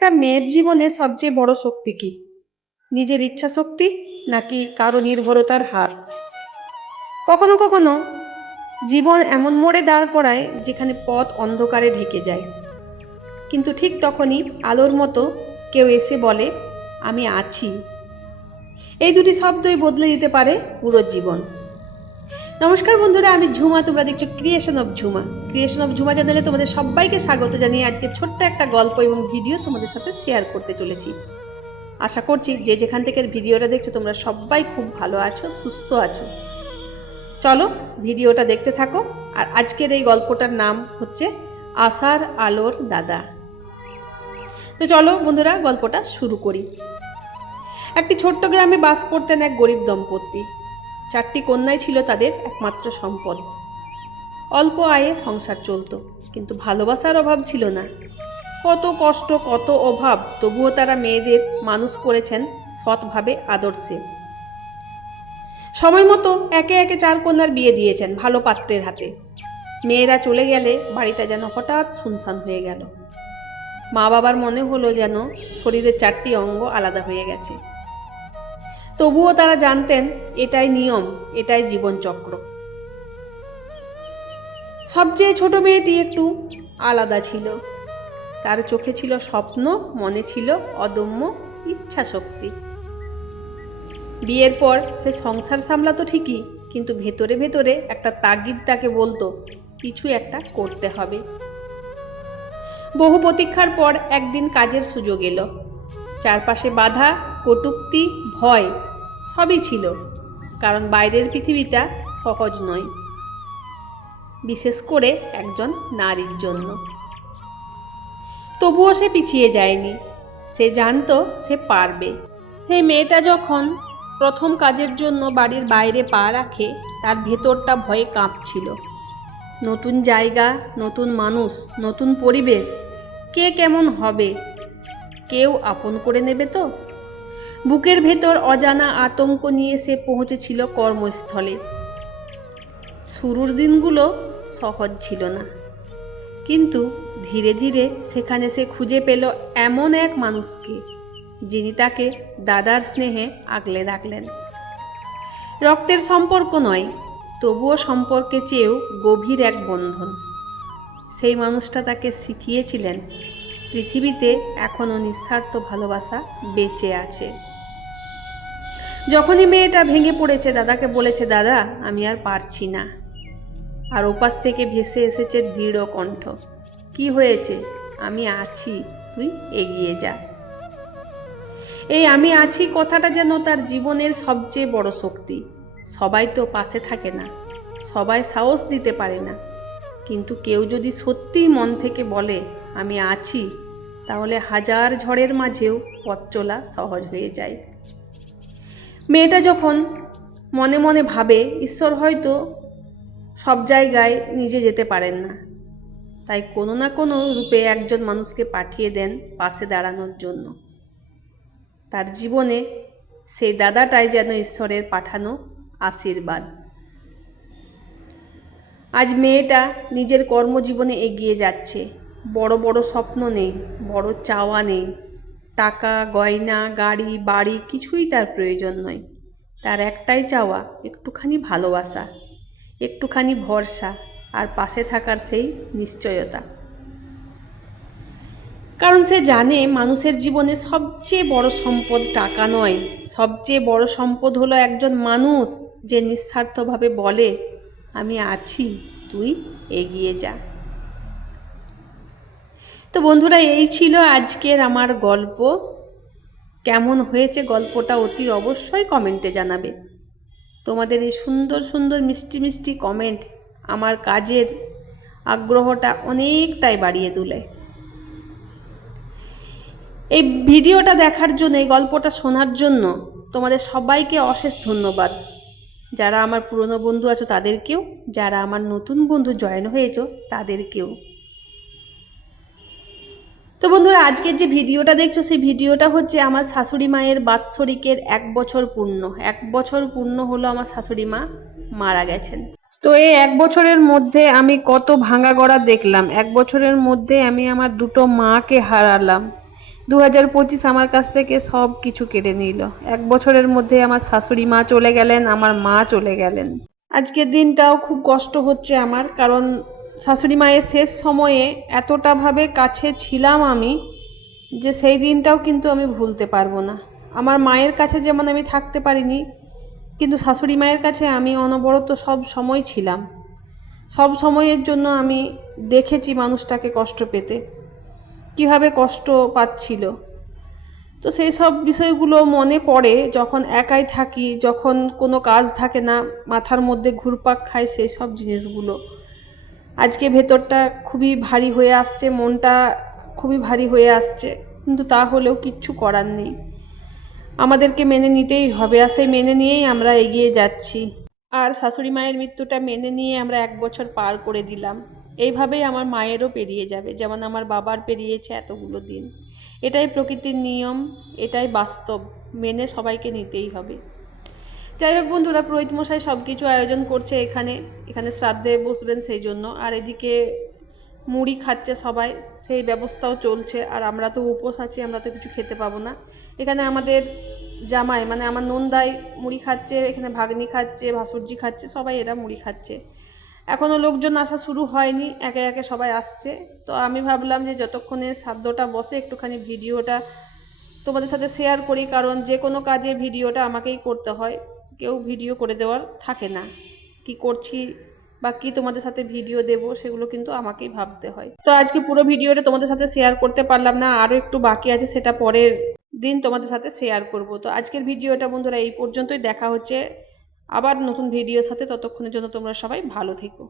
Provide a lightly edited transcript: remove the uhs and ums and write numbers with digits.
একটা মেয়ের জীবনে সবচেয়ে বড় শক্তি কি? নিজের ইচ্ছা শক্তি নাকি কারো নির্ভরতার হার? কখনো কখনো জীবন এমন মোড়ে দাঁড় করায় যেখানে পথ অন্ধকারে ঢেকে যায়, কিন্তু ঠিক তখনই আলোর মতো কেউ এসে বলে, আমি আছি। এই দুটি শব্দই বদলে দিতে পারে পুরো জীবন। নমস্কার বন্ধুরা, আমি ঝুমা, তোমরা দেখছো creation of Jhuma. Creation of Jhuma চ্যানেলে তোমাদের সবাইকে স্বাগত জানিয়ে আজকে ছোট্ট একটা গল্প এবং ভিডিও তোমাদের সাথে শেয়ার করতে চলেছি। আশা করছি যে যেখান থেকে ভিডিওটা দেখছো তোমরা সবাই খুব ভালো আছো, সুস্থ আছো। চলো ভিডিওটা দেখতে থাকো। আর আজকের এই গল্পটার নাম হচ্ছে আশার আলোর দাদা। তো চলো বন্ধুরা, গল্পটা শুরু করি। একটি ছোট্ট গ্রামে বাস করতেন এক গরিব দম্পতি। 4টি কন্যাই ছিল তাদের একমাত্র সম্পদ। অল্প আয়ে সংসার চলত, কিন্তু ভালোবাসার অভাব ছিল না। কত কষ্ট, কত অভাব, তবুও তারা মেয়েদের মানুষ করেছেন সৎভাবে, আদর্শে। সময় মতো একে একে 4 কন্যার বিয়ে দিয়েছেন ভালো পাত্রের হাতে। মেয়েরা চলে গেলে বাড়িটা যেন হঠাৎ শুনশান হয়ে গেল। মা বাবার মনে হলো যেন শরীরের 4টি অঙ্গ আলাদা হয়ে গেছে। তবুও তারা জানতেন এটাই নিয়ম, এটাই জীবনচক্র। সবচেয়ে ছোট মেয়েটি একটু আলাদা ছিল। তার চোখে ছিল স্বপ্ন, মনে ছিল অদম্য ইচ্ছা শক্তি। বিয়ের পর সে সংসার সামলাতো ঠিকই, কিন্তু ভেতরে ভেতরে একটা তাগিদ তাকে বলতো কিছু একটা করতে হবে। বহু প্রতীক্ষার পর একদিন কাজের সুযোগ এলো। চারপাশে বাধা, কটূক্তি, ভয় সবই ছিল, কারণ বাইরের পৃথিবীটা সহজ নয়, বিশেষ করে একজন নারীর জন্য। তবুও সে পিছিয়ে যায়নি। সে জানতো সে পারবে। সেই মেয়েটা যখন প্রথম কাজের জন্য বাড়ির বাইরে পা রাখে, তার ভেতরটা ভয়ে কাঁপছিল। নতুন জায়গা, নতুন মানুষ, নতুন পরিবেশ। কে কেমন হবে? কেউ আপন করে নেবে তো? বুকের ভেতর অজানা আতঙ্ক নিয়ে সে পৌঁছেছিল কর্মস্থলে। শুরুর দিনগুলো সহজ ছিল না, কিন্তু ধীরে ধীরে সেখানে সে খুঁজে পেল এমন এক মানুষকে, যিনি তাকে দাদার স্নেহে আগলে রাখলেন। রক্তের সম্পর্ক নয়, তবুও সম্পর্কে চেয়েও গভীর এক বন্ধন। সেই মানুষটা তাকে শিখিয়েছিলেন পৃথিবীতে এখনও নিঃস্বার্থ ভালোবাসা বেঁচে আছে। যখনই মেয়েটা ভেঙে পড়েছে, দাদাকে বলেছে, দাদা আমি আর পারছি না। আর ওপাশ থেকে ভেসে এসেছে দৃঢ় কণ্ঠ, কি হয়েছে? আমি আছি, তুই এগিয়ে যা। এই আমি আছি কথাটা যেন তার জীবনের সবচেয়ে বড় শক্তি। সবাই তো পাশে থাকে না, সবাই সাহস দিতে পারে না, কিন্তু কেউ যদি সত্যিই মন থেকে বলে আমি আছি, তাহলে হাজার ঝড়ের মাঝেও পথ চলা সহজ হয়ে যায়। মেয়েটা যখন মনে মনে ভাবে ঈশ্বর হয়তো সব জায়গায় নিজে যেতে পারেন না, তাই কোনো না কোনো রূপে একজন মানুষকে পাঠিয়ে দেন পাশে দাঁড়ানোর জন্য। তার জীবনে সেই দাদাটাই যেন ঈশ্বরের পাঠানো আশীর্বাদ। আজ মেয়েটা নিজের কর্মজীবনে এগিয়ে যাচ্ছে। বড় বড় স্বপ্ন নেই, বড় চাওয়া নেই, টাকা, গয়না, গাড়ি, বাড়ি কিছুই তার প্রয়োজন নয়। তার একটাই চাওয়া, একটুখানি ভালোবাসা, একটুখানি ভরসা, আর পাশে থাকার সেই নিশ্চয়তা। কারণ সে জানে মানুষের জীবনে সবচেয়ে বড় সম্পদ টাকা নয়, সবচেয়ে বড় সম্পদ হলো একজন মানুষ যে নিঃস্বার্থভাবে বলে আমি আছি, তুই এগিয়ে যা। তো বন্ধুরা, এই ছিল আজকের আমার গল্প। কেমন হয়েছে গল্পটা অতি অবশ্যই কমেন্টে জানাবে। তোমাদের এই সুন্দর সুন্দর মিষ্টি মিষ্টি কমেন্ট আমার কাজের আগ্রহটা অনেকটাই বাড়িয়ে তোলে। এই ভিডিওটা দেখার জন্য, এই গল্পটা শোনার জন্য তোমাদের সবাইকে অশেষ ধন্যবাদ। যারা আমার পুরনো বন্ধু আছো তাদেরকেও, যারা আমার নতুন বন্ধু জয়েন হয়েছো তাদেরকেও। তো বন্ধুরা, আজকের যে ভিডিওটা দেখছো সেই ভিডিওটা হচ্ছে আমার শাশুড়ি মায়ের বাৎসরিকের 1 বছর পূর্ণ। 1 বছর পূর্ণ হলো আমার শাশুড়ি মা মারা গেছেন। তো এই 1 বছরের মধ্যে আমি কত ভাঙা গড়া দেখলাম। 1 বছরের মধ্যে আমি আমার দুটো মাকে হারালাম, 2025 আমার কাছ থেকে সব কিছু কেড়ে নিল। 1 বছরের মধ্যে আমার শাশুড়ি মা চলে গেলেন, আমার মা চলে গেলেন। আজকের দিনটাও খুব কষ্ট হচ্ছে আমার, কারণ শাশুড়ি মায়ের শেষ সময়ে এতটাভাবে কাছে ছিলাম আমি, যে সেই দিনটাও কিন্তু আমি ভুলতে পারবো না। আমার মায়ের কাছে যেমন আমি থাকতে পারিনি, কিন্তু শাশুড়ি মায়ের কাছে আমি অনবরত সব সময় ছিলাম। সব সময়ের জন্য আমি দেখেছি মানুষটাকে কষ্ট পেতে, কিভাবে কষ্ট পাচ্ছিল। তো সেই সব বিষয়গুলো মনে পড়ে যখন একাই থাকি, যখন কোনো কাজ থাকে না, মাথার মধ্যে ঘুরপাক খায় সেই সব জিনিসগুলো। আজকে ভেতরটা খুবই ভারী হয়ে আসছে, মনটা খুবই ভারী হয়ে আসছে, কিন্তু তা হলেও কিচ্ছু করার নেই, আমাদেরকে মেনে নিতেই হবে, আর সেই মেনে নিয়েই আমরা এগিয়ে যাচ্ছি। আর শাশুড়ি মায়ের মৃত্যুটা মেনে নিয়ে আমরা 1 বছর পার করে দিলাম। এইভাবেই আমার মায়েরও পেরিয়ে যাবে, যেমন আমার বাবার পেরিয়েছে এতগুলো দিন। এটাই প্রকৃতির নিয়ম, এটাই বাস্তব, মেনে সবাইকে নিতেই হবে। যাই হোক বন্ধুরা, পুরোহিত মশাই সব কিছু আয়োজন করছে এখানে এখানে শ্রাদ্ধে বসবেন সেই জন্য, আর এদিকে মুড়ি খাচ্ছে সবাই, সেই ব্যবস্থাও চলছে। আর আমরা তো উপোস আছি, আমরা তো কিছু খেতে পাবো না। এখানে আমাদের জামাই মানে আমার নন্দাই মুড়ি খাচ্ছে, এখানে ভাগ্নি খাচ্ছে, ভাসুরজি খাচ্ছে, সবাই এরা মুড়ি খাচ্ছে। এখনও লোকজন আসা শুরু হয়নি, একে একে সবাই আসছে। তো আমি ভাবলাম যে যতক্ষণে শ্রাদ্ধটা বসে একটুখানি ভিডিওটা তোমাদের সাথে শেয়ার করি, কারণ যে কোনো কাজে ভিডিওটা আমাকেই করতে হয়, কেউ ভিডিও করে দেওয়ার থাকে না। কি করছি বা কি তোমাদের সাথে ভিডিও দেব সেগুলো কিন্তু আমাকেই ভাবতে হয়। তো আজকে পুরো ভিডিওটা তোমাদের সাথে শেয়ার করতে পারলাম না, আরও একটু বাকি আছে, সেটা পরের দিন তোমাদের সাথে শেয়ার করব। তো আজকের ভিডিওটা বন্ধুরা এই পর্যন্তই, দেখা হচ্ছে আবার নতুন ভিডিওর সাথে, ততক্ষণের জন্য তোমরা সবাই ভালো থেকো।